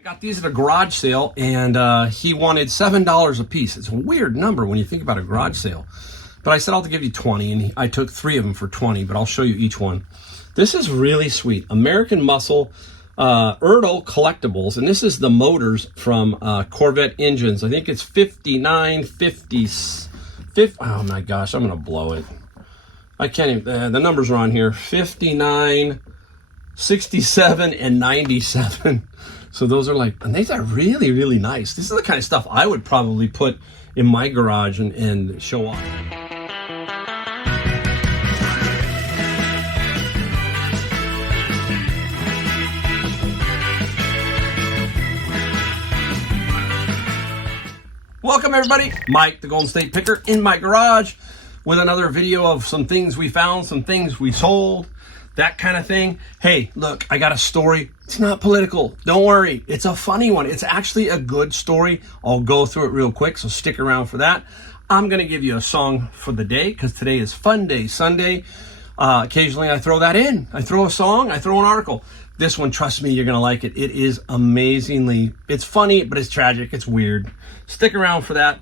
I got these at a garage sale, and he wanted $7 a piece. It's a weird number when you think about a garage sale. But I said, I'll give you 20, and I took 3 of them for 20, but I'll show you each one. This is really sweet. American Muscle Ertl Collectibles, and this is the motors from Corvette engines. I think it's 59, 50, oh my gosh, I'm going to blow it. I can't even, the numbers are on here, 59, 67, and 97. So those are like, and these are really, really nice. This is the kind of stuff I would probably put in my garage and show off. Welcome everybody, Mike the Golden State Picker in my garage with another video of some things we found, some things we sold, that kind of thing. Hey, look, I got a story. It's not political. Don't worry. It's a funny one. It's actually a good story. I'll go through it real quick, so stick around for that. I'm going to give you a song for the day because today is Fun Day Sunday. Occasionally I throw that in. I throw a song, I throw an article. This one, trust me, you're going to like it. It is amazingly, it's funny, but it's tragic. It's weird. Stick around for that.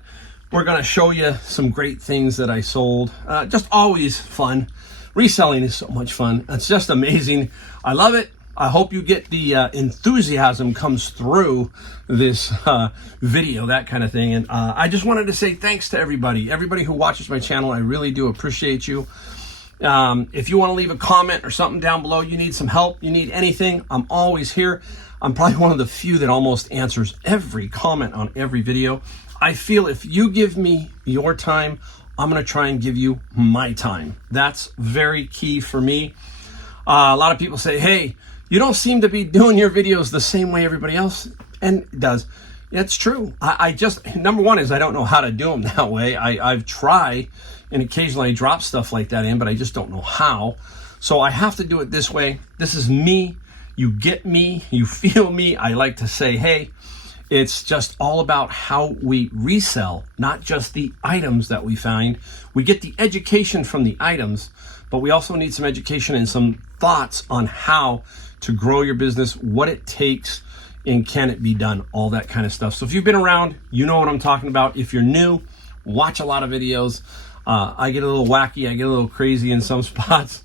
We're going to show you some great things that I sold. Just always fun. Reselling is so much fun. It's just amazing. I love it. I hope you get the enthusiasm comes through this video, that kind of thing. And I just wanted to say thanks to everybody who watches my channel. I really do appreciate you. If you want to leave a comment or something down below, you need some help, you need anything, I'm always here. I'm probably one of the few that almost answers every comment on every video. I feel if you give me your time, I'm going to try and give you my time. That's very key for me. A lot of people say, hey, you don't seem to be doing your videos the same way everybody else, and it does. It's true. I just, number one is I don't know how to do them that way. I've tried, and occasionally I drop stuff like that in, but I just don't know how. So I have to do it this way. This is me. You get me. You feel me. I like to say, hey, it's just all about how we resell, not just the items that we find. We get the education from the items, but we also need some education and some thoughts on how to grow your business, what it takes, and can it be done, all that kind of stuff. So if you've been around, you know what I'm talking about. If you're new, watch a lot of videos. I get a little wacky, I get a little crazy in some spots,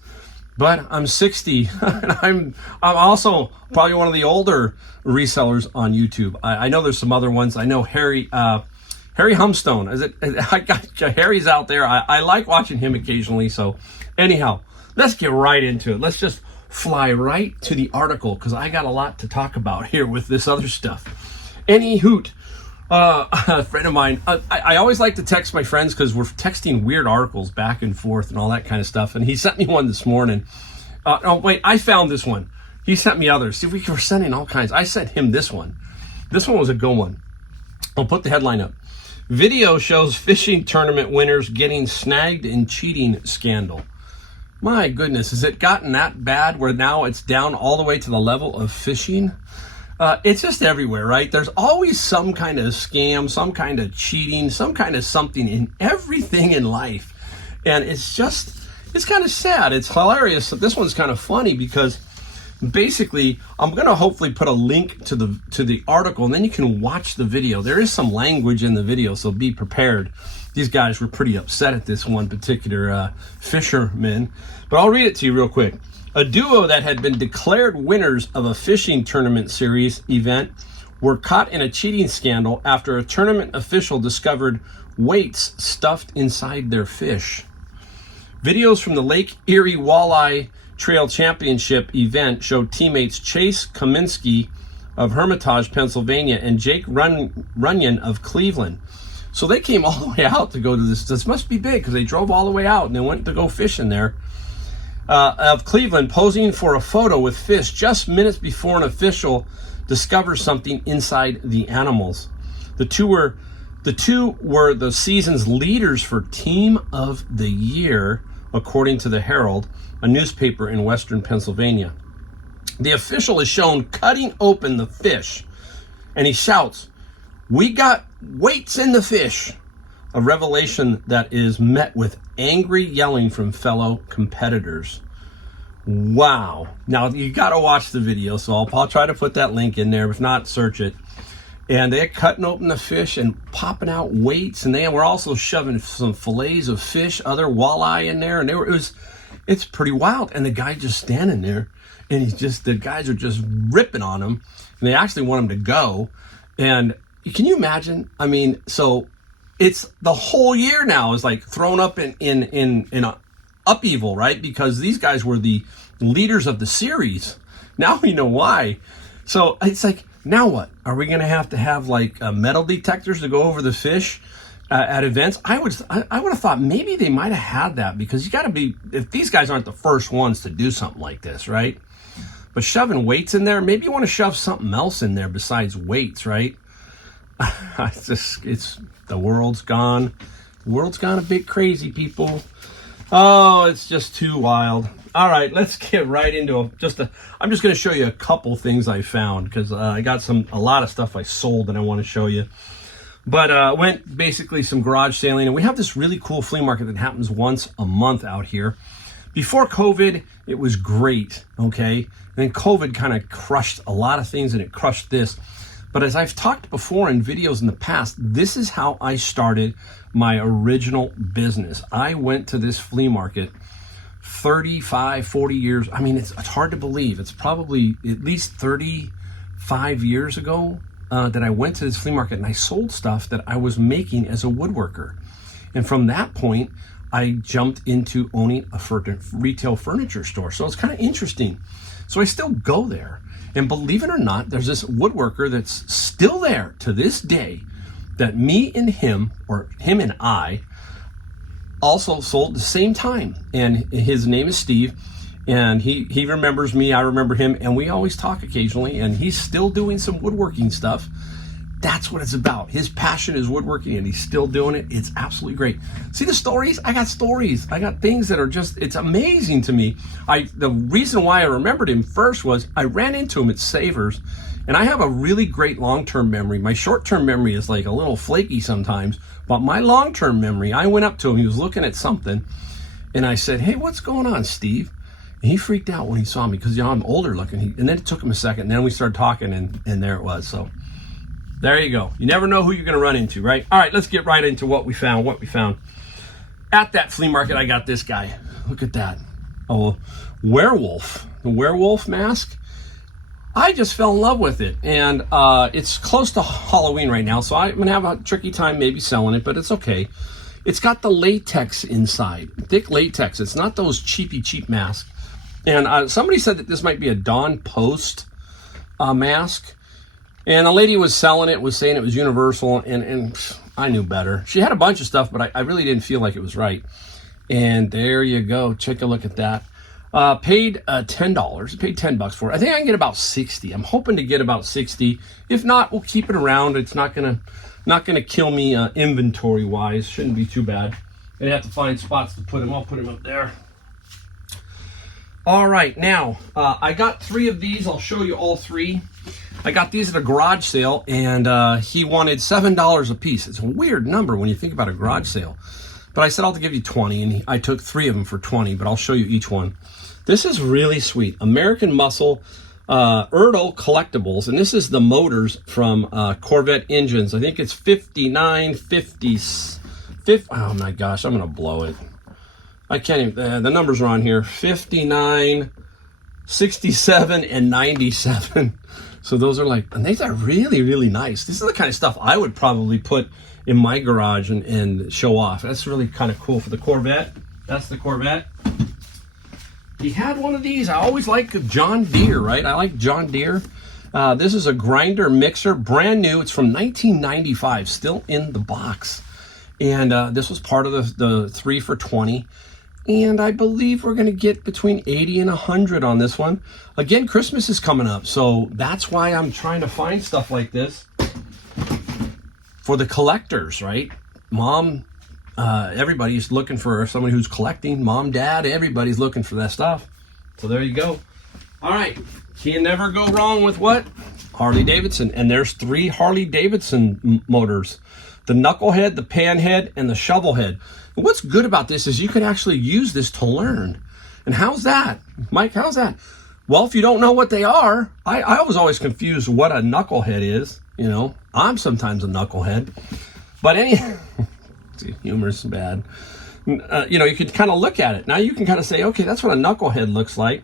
but I'm 60 and I'm also probably one of the older resellers on YouTube. I know there's some other ones. I know Harry Humstone. I got Harry's out there. I like watching him occasionally. So anyhow, let's get right into it. Let's just fly right to the article because I got a lot to talk about here with this other stuff. Any hoot. A friend of mine, I always like to text my friends because we're texting weird articles back and forth and all that kind of stuff. And he sent me one this morning. Oh, wait, I found this one. He sent me others. See, we were sending all kinds. I sent him this one. This one was a good one. I'll put the headline up. Video shows fishing tournament winners getting snagged in cheating scandal. My goodness, has it gotten that bad where now it's down all the way to the level of fishing? It's just everywhere, right? There's always some kind of scam, some kind of cheating, some kind of something in everything in life. And it's kind of sad. It's hilarious. This one's kind of funny because basically I'm going to hopefully put a link to the article and then you can watch the video. There is some language in the video, so be prepared. These guys were pretty upset at this one particular fisherman, but I'll read it to you real quick. A duo that had been declared winners of a fishing tournament series event were caught in a cheating scandal after a tournament official discovered weights stuffed inside their fish. Videos from the Lake Erie Walleye Trail Championship event showed teammates Chase Kaminsky of Hermitage, Pennsylvania, and Jake Runyon of Cleveland. So they came all the way out to go to this. This must be big because they drove all the way out and they went to go fishing there. Of Cleveland, posing for a photo with fish just minutes before an official discovers something inside the animals. The two were the season's leaders for Team of the Year, according to the Herald, a newspaper in western Pennsylvania. The official is shown cutting open the fish, and he shouts, "We got weights in the fish!" A revelation that is met with angry yelling from fellow competitors. Wow. Now, you got to watch the video, so I'll try to put that link in there. If not, search it. And they're cutting open the fish and popping out weights, and they were also shoving some fillets of fish, other walleye in there, and it's pretty wild. And the guy just standing there, and the guys are just ripping on him, and they actually want him to go. And can you imagine? I mean, so it's the whole year now is like thrown up in upheaval, right? Because these guys were the leaders of the series. Now we know why. So it's like, now what? Are we going to have like metal detectors to go over the fish at events? I would have thought maybe they might have had that, because you got to be, if these guys aren't the first ones to do something like this, right? But shoving weights in there, maybe you want to shove something else in there besides weights, right? The world's gone. The world's gone a bit crazy, people. Oh, it's just too wild. All right, let's get right into I'm just going to show you a couple things I found, because I got a lot of stuff I sold that I want to show you. But went basically some garage sailing, and we have this really cool flea market that happens once a month out here. Before COVID, it was great, okay? And then COVID kind of crushed a lot of things, and it crushed this. But as I've talked before in videos in the past, this is how I started my original business. I went to this flea market 35, 40 years. I mean, it's hard to believe. It's probably at least 35 years ago that I went to this flea market, and I sold stuff that I was making as a woodworker. And from that point, I jumped into owning a retail furniture store. So it's kind of interesting. So I still go there. And believe it or not, there's this woodworker that's still there to this day that me and him, or him and I, also sold at the same time. And his name is Steve, and he remembers me, I remember him, and we always talk occasionally, and he's still doing some woodworking stuff. That's what it's about. His passion is woodworking, and he's still doing it. It's absolutely great. See the stories? I got stories. I got things that are just, it's amazing to me. The reason why I remembered him first was I ran into him at Savers, and I have a really great long-term memory. My short-term memory is like a little flaky sometimes, but my long-term memory, I went up to him, he was looking at something, and I said, "Hey, what's going on, Steve?" And he freaked out when he saw me, because I'm older looking. And then it took him a second, and then we started talking, and there it was. So there you go. You never know who you're going to run into, right? All right, let's get right into what we found. At that flea market, I got this guy. Look at that. Oh, werewolf. The werewolf mask. I just fell in love with it, and it's close to Halloween right now, so I'm going to have a tricky time maybe selling it, but it's okay. It's got the latex inside, thick latex. It's not those cheap masks. And somebody said that this might be a Dawn Post mask, and a lady was selling it, was saying it was universal, and I knew better. She had a bunch of stuff, but I really didn't feel like it was right. And there you go. Take a look at that. Paid $10. Paid $10 for it. I think I can get about 60. I'm hoping to get about 60. If not, we'll keep it around. It's not gonna kill me inventory wise. Shouldn't be too bad. Gonna have to find spots to put him. I'll put him up there. All right, now I got 3 of these. I'll show you all 3. I got these at a garage sale, and he wanted $7 a piece. It's a weird number when you think about a garage sale. But I said I'll give you 20, and I took 3 of them for 20, but I'll show you each one. This is really sweet. American Muscle Ertl Collectibles, and this is the motors from Corvette engines. I think it's 59, 50, oh my gosh, I'm going to blow it. I can't even, the numbers are on here, 59, 67, and 97. So those are like, and these are really, really nice. This is the kind of stuff I would probably put in my garage and show off. That's really kind of cool for the Corvette. That's the Corvette. He had one of these. I always like John Deere, right? I like John Deere. This is a grinder mixer, brand new. It's from 1995, still in the box. And this was part of the 3 for 20. And I believe we're going to get between 80 and 100 on this one. Again, Christmas is coming up, so that's why I'm trying to find stuff like this for the collectors, right? Mom, everybody's looking for somebody who's collecting. Mom, Dad, everybody's looking for that stuff. So there you go. All right, can never go wrong with what? Harley Davidson. And there's 3 Harley Davidson motors. The knucklehead, the panhead, and the shovelhead. And what's good about this is you can actually use this to learn. And how's that? Mike, how's that? Well, if you don't know what they are, I was always confused what a knucklehead is. You know, I'm sometimes a knucklehead. But humor's bad. You know, you could kind of look at it. Now you can kind of say, okay, that's what a knucklehead looks like.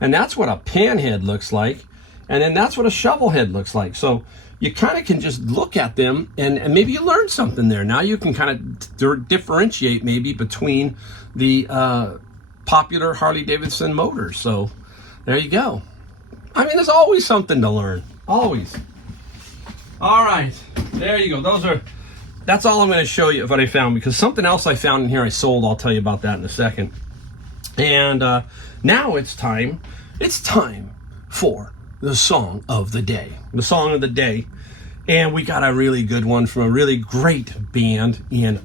And that's what a panhead looks like. And then that's what a shovelhead looks like. So you kind of can just look at them and maybe you learn something there. Now you can kind of differentiate maybe between the popular Harley Davidson motors. So there you go. I mean, there's always something to learn. Always. All right. There you go. That's all I'm going to show you of what I found, because something else I found in here I sold. I'll tell you about that in a second. And now it's time for the song of the day. The song of the day. And we got a really good one from a really great band in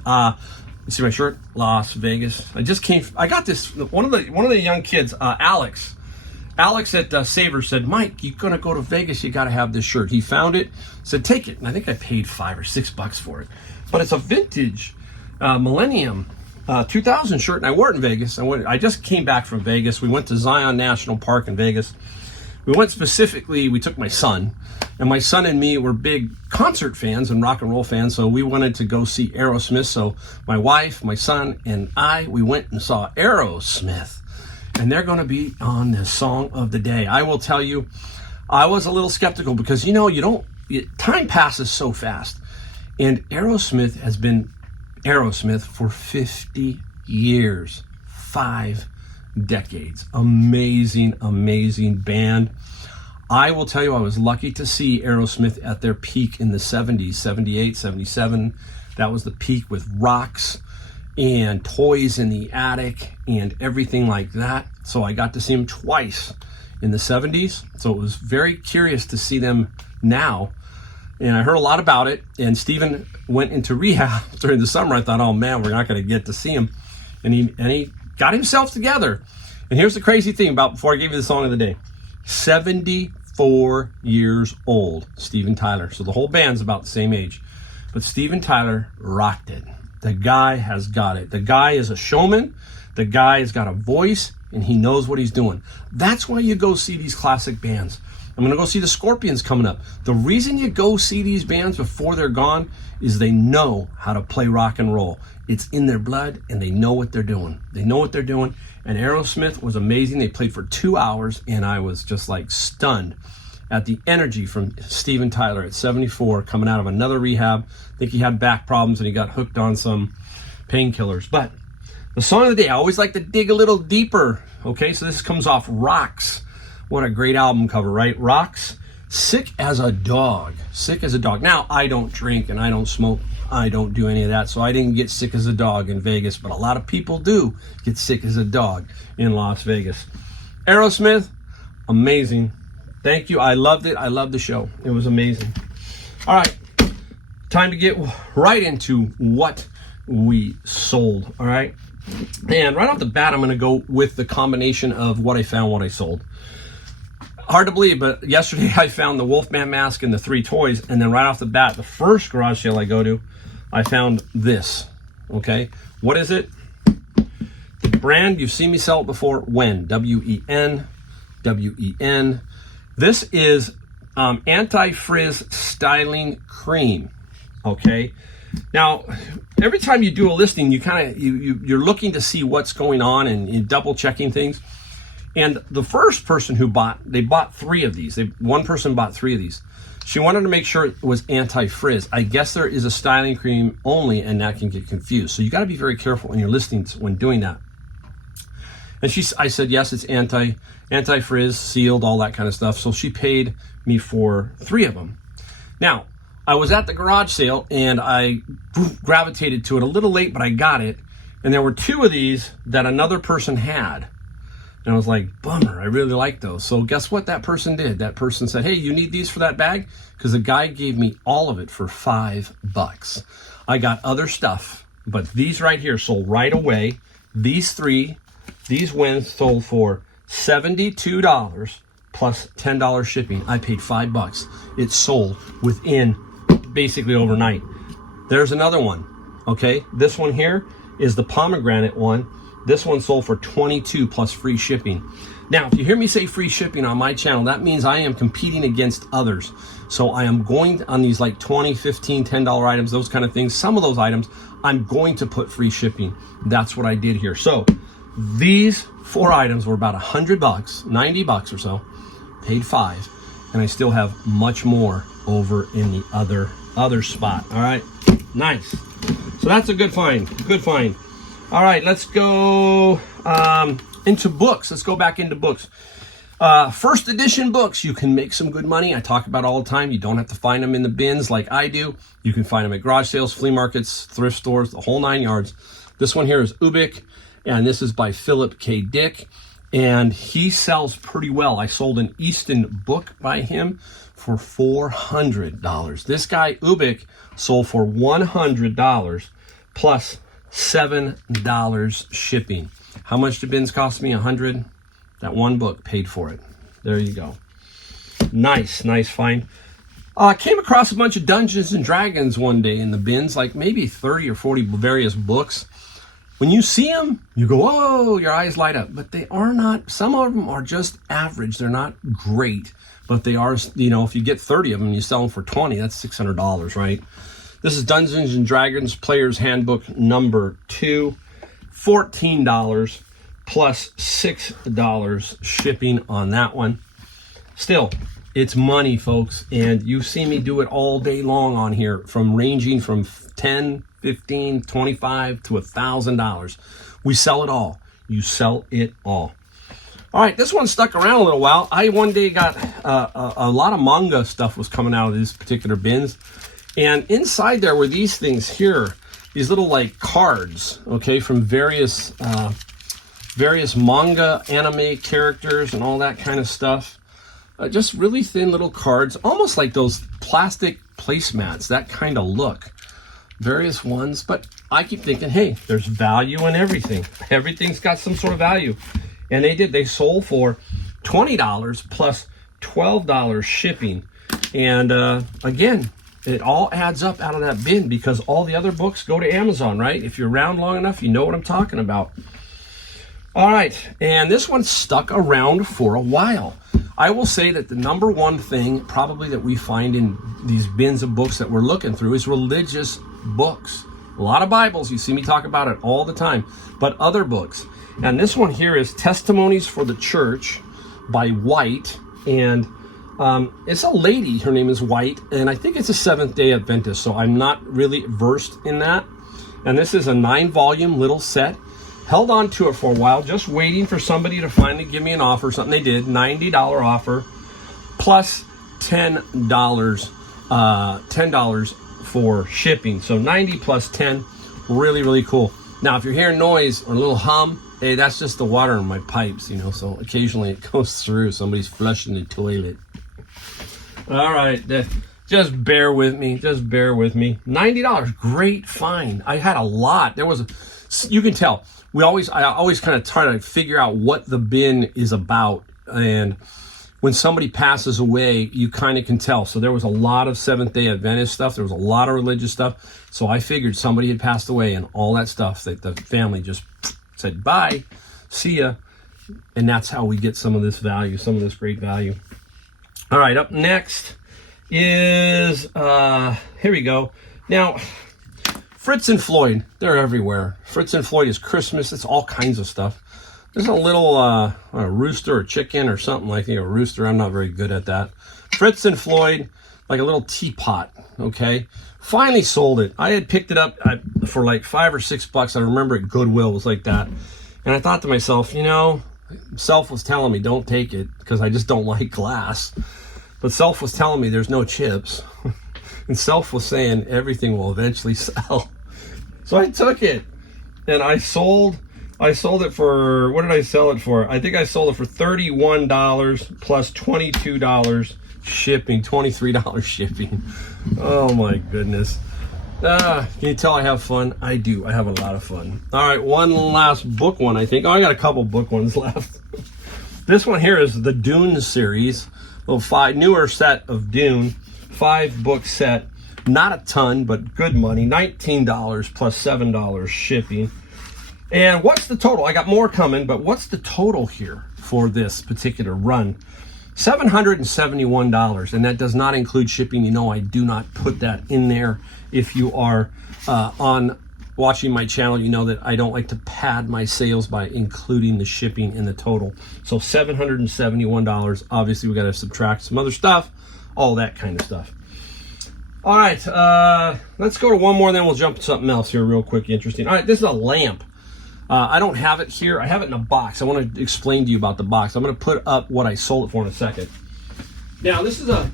you see my shirt? Las Vegas. I got this, one of the young kids, Alex at Savers said, Mike, you're gonna go to Vegas, you gotta have this shirt. He found it, said take it, and I think I paid $5 or $6 for it. But it's a vintage Millennium 2000 shirt, and I wore it in Vegas. I just came back from Vegas. We went to Zion National Park in Vegas. We took my son, and my son and me were big concert fans and rock and roll fans, so we wanted to go see Aerosmith. So my wife, my son, and we went and saw Aerosmith, and they're going to be on the song of the day. I will tell you, I was a little skeptical because, you know, time passes so fast, and Aerosmith has been Aerosmith for 50 years, 5 decades. Amazing, amazing band. I will tell you, I was lucky to see Aerosmith at their peak in the 70s, 78, 77. That was the peak with rocks and toys in the attic and everything like that. So I got to see them twice in the 70s. So it was very curious to see them now. And I heard a lot about it. And Steven went into rehab during the summer. I thought, oh man, we're not going to get to see him. And he got himself together. And here's the crazy thing before I give you the song of the day. 74 years old, Steven Tyler. So the whole band's about the same age. But Steven Tyler rocked it. The guy has got it. The guy is a showman. The guy has got a voice, and he knows what he's doing. That's why you go see these classic bands. I'm going to go see the Scorpions coming up. The reason you go see these bands before they're gone is they know how to play rock and roll. It's in their blood, and they know what they're doing. They know what they're doing. And Aerosmith was amazing. They played for 2 hours, and I was just like stunned at the energy from Steven Tyler at 74, coming out of another rehab. I think he had back problems, and he got hooked on some painkillers. But the song of the day, I always like to dig a little deeper. Okay, so this comes off Rocks. What a great album cover, right? Rocks. Sick as a Dog. Sick as a Dog. Now, I don't drink and I don't smoke. I don't do any of that, so I didn't get sick as a dog in Vegas, but a lot of people do get sick as a dog in Las Vegas. Aerosmith, amazing. Thank you. I loved it. I loved the show. It was amazing. All right, time to get right into what we sold, all right? And right off the bat, I'm going to go with the combination of what I found, what I sold. Hard to believe, but yesterday I found the Wolfman mask and the 3 toys, and then right off the bat, the first garage sale I go to, I found this, okay? What is it? The brand, you've seen me sell it before, Wen, W-E-N, W-E-N. This is anti-frizz styling cream, okay? Now, every time you do a listing, you're looking to see what's going on and you're double checking things. And the first person who they bought 3 of these. One person bought 3 of these. She wanted to make sure it was anti-frizz. I guess there is a styling cream only, and that can get confused. So you got to be very careful in your listings when doing that. And I said, yes, it's anti-frizz, sealed, all that kind of stuff. So she paid me for 3 of them. Now, I was at the garage sale, and I gravitated to it a little late, but I got it. And there were 2 of these that another person had. And I was like, bummer, I really like those. So guess what that person did? That person said, hey, you need these for that bag? Because the guy gave me all of it for $5. I got other stuff, but these right here sold right away. These Wens sold for $72 plus $10 shipping. I paid $5. It sold within basically overnight. There's another one, okay? This one here is the pomegranate one. This one sold for $22 plus free shipping. Now, if you hear me say free shipping on my channel, that means I am competing against others. So I am going on these like $20, $15, $10 items, those kind of things. Some of those items, I'm going to put free shipping. That's what I did here. So these 4 items were about $100, $90 or so, paid $5, and I still have much more over in the other spot. All right, nice. So that's a good find, good find. All right, let's go into books. Let's go back into books. First edition books, you can make some good money. I talk about all the time. You don't have to find them in the bins like I do. You can find them at garage sales, flea markets, thrift stores, the whole 9 yards. This one here is Ubik, and this is by Philip K. Dick, and he sells pretty well. I sold an Easton book by him for $400. This guy, Ubik, sold for $100 plus $7 shipping. How much did bins cost me? $100. That one book paid for it. There you go. Nice find. Came across a bunch of Dungeons and Dragons one day in the bins, like maybe 30 or 40 various books. When you see them, you go, oh, your eyes light up. But they are not, some of them are just average. They're not great, but they are, you know, if you get 30 of them and you sell them for 20, that's $600, right? This is Dungeons and Dragons Player's Handbook number 2, $14 plus $6 shipping on that one. Still, it's money, folks, and you see me do it all day long on here, from ranging from $10, $15, $25 to $1,000. We sell it all. You sell it all. All right, this one stuck around a little while. I one day got a lot of manga stuff was coming out of these particular bins, and inside there were these things here, these little like cards, okay, from various manga, anime characters and all that kind of stuff. Just really thin little cards, almost like those plastic placemats, that kind of look. Various ones, but I keep thinking, hey, there's value in everything. Everything's got some sort of value. And they did. They sold for $20 plus $12 shipping. And again, it all adds up out of that bin because all the other books go to Amazon, right? If you're around long enough, you know what I'm talking about. All right, and this one stuck around for a while. I will say that the number one thing probably that we find in these bins of books that we're looking through is religious books. A lot of Bibles, you see me talk about it all the time, but other books. And this one here is Testimonies for the Church by White, and it's a lady, her name is White, and I think it's a Seventh-day Adventist, so I'm not really versed in that. And this is a 9-volume little set. Held on to it for a while, just waiting for somebody to finally give me an offer, something they did, $90 offer, plus $10 for shipping. So 90 plus 10, really, really cool. Now, if you're hearing noise or a little hum, hey, that's just the water in my pipes, you know, so occasionally it goes through. Somebody's flushing the toilet. All right, just bear with me, $90, great find. I had a lot. There was you can tell. I always kind of try to figure out what the bin is about, and when somebody passes away, you kind of can tell. So there was a lot of Seventh-day Adventist stuff. There was a lot of religious stuff. So I figured somebody had passed away and all that stuff, that the family just said, bye, see ya. And that's how we get some of this value, some of this great value. All right, up next is, here we go. Now, Fritz and Floyd, they're everywhere. Fritz and Floyd is Christmas. It's all kinds of stuff. There's a little a rooster or chicken or something like that. A rooster, I'm not very good at that. Fritz and Floyd, like a little teapot, okay? Finally sold it. I had picked it up for like $5 or $6. I remember at Goodwill was like that. And I thought to myself, you know, self was telling me don't take it because I just don't like glass. But self was telling me there's no chips. And self was saying everything will eventually sell. So I took it and I sold it for, what did I sell it for? I think I sold it for $31 plus $22 shipping, $23 shipping. Oh my goodness. Can you tell I have fun? I do. I have a lot of fun. All right, one last book one, I think. Oh, I got a couple book ones left. This one here is the Dune series. A little newer set of Dune. 5-book set, not a ton, but good money. $19 plus $7 shipping. And what's the total? I got more coming, but what's the total here for this particular run? $771, and that does not include shipping. You know, I do not put that in there. If you are on watching my channel, you know that I don't like to pad my sales by including the shipping in the total. So $771. Obviously, we got to subtract some other stuff, all that kind of stuff. All right, let's go to one more, then we'll jump to something else here real quick, interesting. All right, this is a lamp. I don't have it here. I have it in a box. I want to explain to you about the box. I'm going to put up what I sold it for in a second. Now, this is a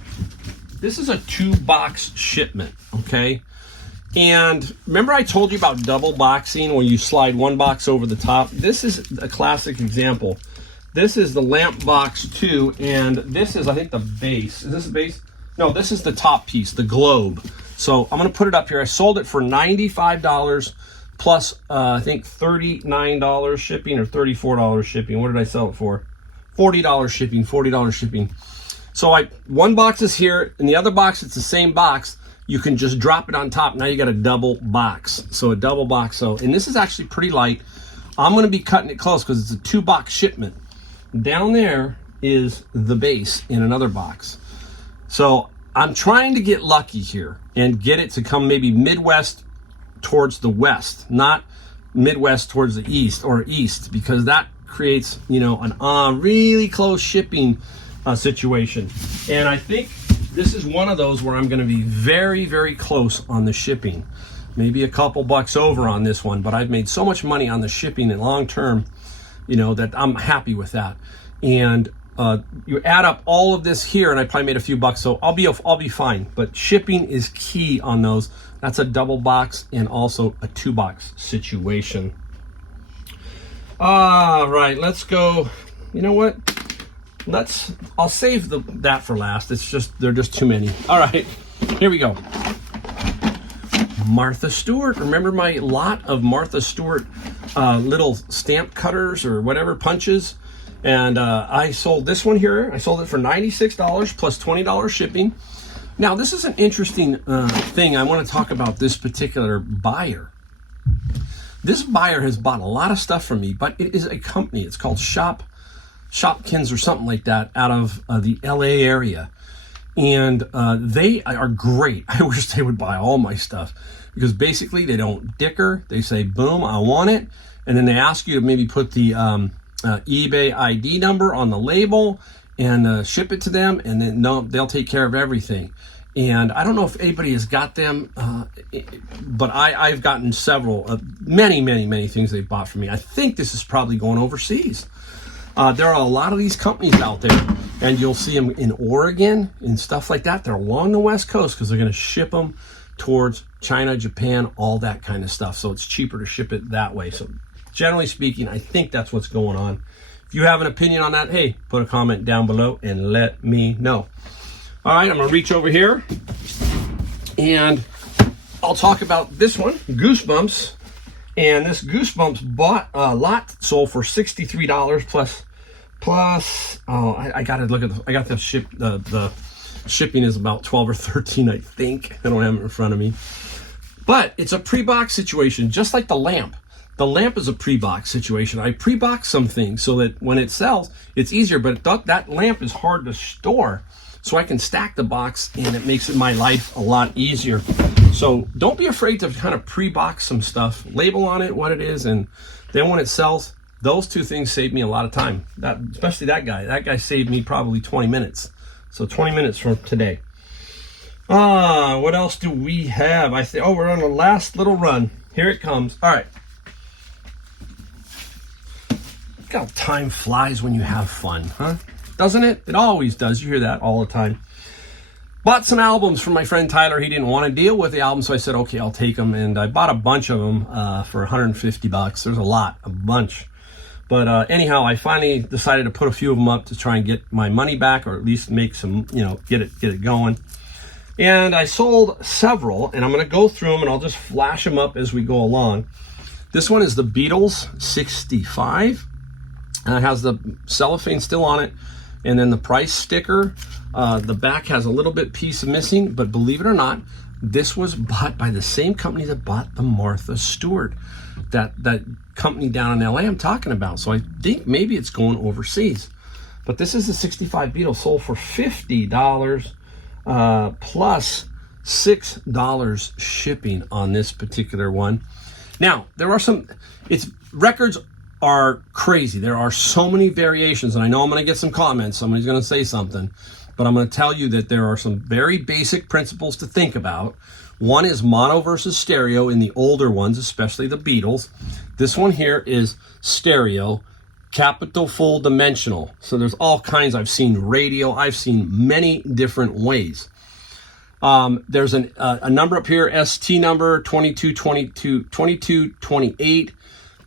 2-box shipment, okay? And remember I told you about double boxing where you slide one box over the top? This is a classic example. This is the lamp box 2, and this is, I think, the base. Is this the base? No, this is the top piece, the globe. So I'm going to put it up here. I sold it for $95 plus, I think, $39 shipping or $34 shipping. What did I sell it for? $40 shipping, $40 shipping. So one box is here, and the other box, it's the same box. You can just drop it on top. Now you got a double box. So a double box. So, and this is actually pretty light. I'm going to be cutting it close because it's a 2-box shipment. Down there is the base in another box. So I'm trying to get lucky here and get it to come maybe Midwest towards the west, not Midwest towards the east or east, because that creates, you know, an really close shipping situation. And I think this is one of those where I'm going to be very, very close on the shipping. Maybe a couple bucks over on this one, but I've made so much money on the shipping and long term, you know, that I'm happy with that. And you add up all of this here, and I probably made a few bucks, so I'll be fine. But shipping is key on those. That's a double box and also a 2-box situation. All right, let's go. You know what? I'll save that for last. They're just too many. All right, here we go. Martha Stewart. Remember my lot of Martha Stewart little stamp cutters or whatever, punches? And I sold this one here. I sold it for $96 plus $20 shipping. Now, this is an interesting thing. I want to talk about this particular buyer. This buyer has bought a lot of stuff from me, but it is a company. It's called Shopkins or something like that out of the LA area. And they are great. I wish they would buy all my stuff because basically they don't dicker. They say, boom, I want it. And then they ask you to maybe put the eBay ID number on the label and ship it to them. And then they'll take care of everything. And I don't know if anybody has got them, but I've gotten several, many things they've bought from me. I think this is probably going overseas. There are a lot of these companies out there, and you'll see them in Oregon and stuff like that. They're along the West Coast because they're going to ship them towards China, Japan, all that kind of stuff. So it's cheaper to ship it that way. So generally speaking, I think that's what's going on. If you have an opinion on that, hey, put a comment down below and let me know. All right, I'm going to reach over here, and I'll talk about this one, Goosebumps. And this Goosebumps lot sold for $63 plus. Oh, I got to look at. I got the shipping is about 12 or 13, I think. I don't have it in front of me, but it's a pre-box situation, just like the lamp. The lamp is a pre-box situation. I pre-box some things so that when it sells, it's easier. But that lamp is hard to store, so I can stack the box, and it makes my life a lot easier. So don't be afraid to kind of pre-box some stuff, label on it what it is, and then when it sells, those two things save me a lot of time. Especially that guy. That guy saved me probably 20 minutes. So 20 minutes from today. What else do we have? We're on the last little run. Here it comes. All right. Look how time flies when you have fun, huh? Doesn't it? It always does. You hear that all the time. Bought some albums from my friend Tyler. He didn't want to deal with the album, so I said, okay, I'll take them. And I bought a bunch of them for $150. There's a bunch. But anyhow, I finally decided to put a few of them up to try and get my money back, or at least make some, get it going. And I sold several, and I'm going to go through them, and I'll just flash them up as we go along. This one is the Beatles 65. It has the cellophane still on it, and then the price sticker. The back has a little bit piece missing, but believe it or not, this was bought by the same company that bought the Martha Stewart, that company down in LA I'm talking about. So I think maybe it's going overseas. But this is a 65 Beetle, sold for $50 plus $6 shipping on this particular one. Now, there are records are crazy. There are so many variations, and I know I'm going to get some comments. Somebody's going to say something, but I'm going to tell you that there are some very basic principles to think about. One is mono versus stereo in the older ones, especially the Beetles. This one here is stereo, capital full dimensional. So there's all kinds. I've seen radio. I've seen many different ways. There's a number up here, ST number 2228.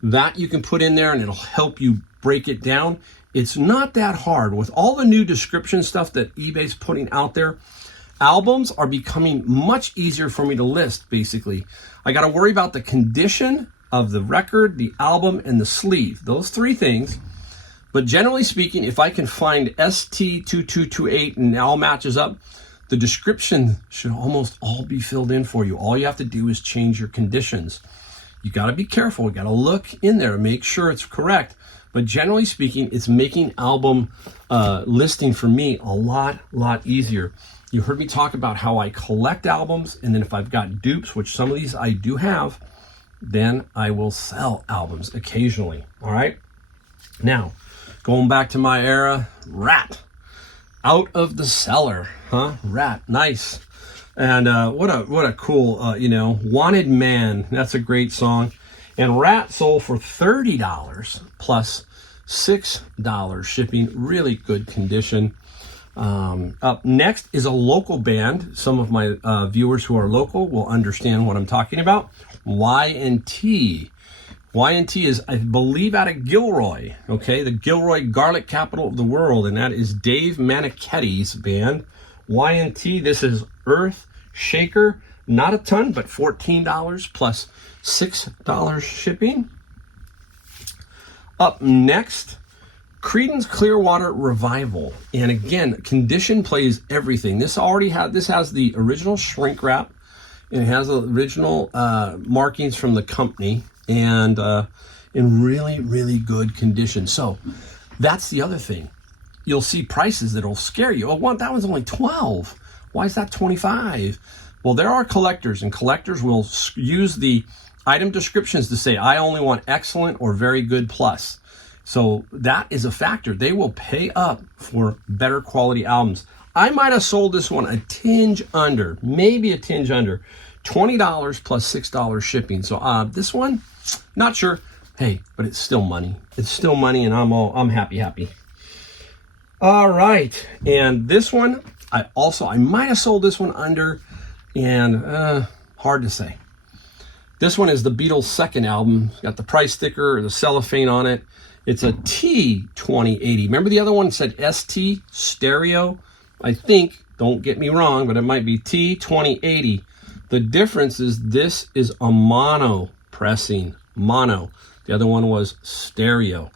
That you can put in there and it'll help you break it down. It's not that hard. With all the new description stuff that eBay's putting out there, albums are becoming much easier for me to list, basically. I got to worry about the condition of the record, the album, and the sleeve. Those three things. But generally speaking, if I can find ST2228 and it all matches up, the description should almost all be filled in for you. All you have to do is change your conditions. You got to be careful. You got to look in there and make sure it's correct. But generally speaking, it's making album listing for me a lot easier. You heard me talk about how I collect albums, and then if I've got dupes, which some of these I do have, then I will sell albums occasionally. All right. Now, going back to my era, Rat. Out of the Cellar, huh? Rat, nice. And what a cool, Wanted Man. That's a great song. And Rat sold for $30 plus $6 shipping. Really good condition. Up next is a local band. Some of my viewers who are local will understand what I'm talking about. Y&T. Y&T is, I believe, out of Gilroy. Okay, the Gilroy garlic capital of the world, and that is Dave Manichetti's band. Y&T, this is Earth Shaker, not a ton, but $14 plus $6 shipping. Up next, Creedence Clearwater Revival, and again, condition plays everything. This has the original shrink wrap, and it has the original markings from the company, and in really good condition. So that's the other thing. You'll see prices that'll scare you. Oh, that one's only 12. Why is that 25? Well, there are collectors, and collectors will use the item descriptions to say, I only want excellent or very good plus. So that is a factor. They will pay up for better quality albums. I might have sold this one a tinge under, maybe a tinge under, $20 plus $6 shipping. So this one, not sure. Hey, but it's still money. It's still money, and I'm happy. All right, and this one, I might have sold this one under, and hard to say. This one is the Beatles' second album. It's got the price sticker or the cellophane on it. It's a T2080. Remember the other one said ST stereo? I think, don't get me wrong, but it might be T2080. The difference is this is a mono pressing, mono. The other one was stereo.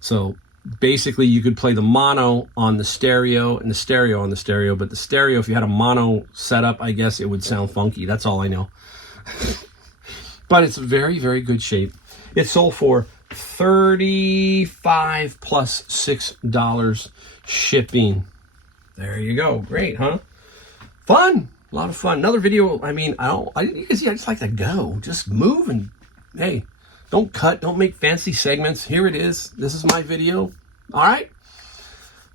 So basically you could play the mono on the stereo and the stereo on the stereo, but the stereo, if you had a mono setup, I guess it would sound funky. That's all I know. But it's very good shape. It sold for $35 plus $6 shipping. There you go. Great, huh? Fun. A lot of fun. Another video. I mean, you can see I just like to go. Just move and, hey, don't cut. Don't make fancy segments. Here it is. This is my video. All right?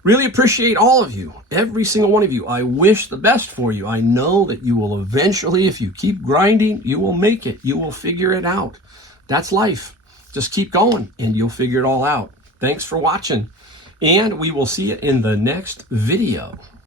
Really appreciate all of you. Every single one of you. I wish the best for you. I know that you will eventually, if you keep grinding, you will make it. You will figure it out. That's life. Just keep going and you'll figure it all out. Thanks for watching. And we will see you in the next video.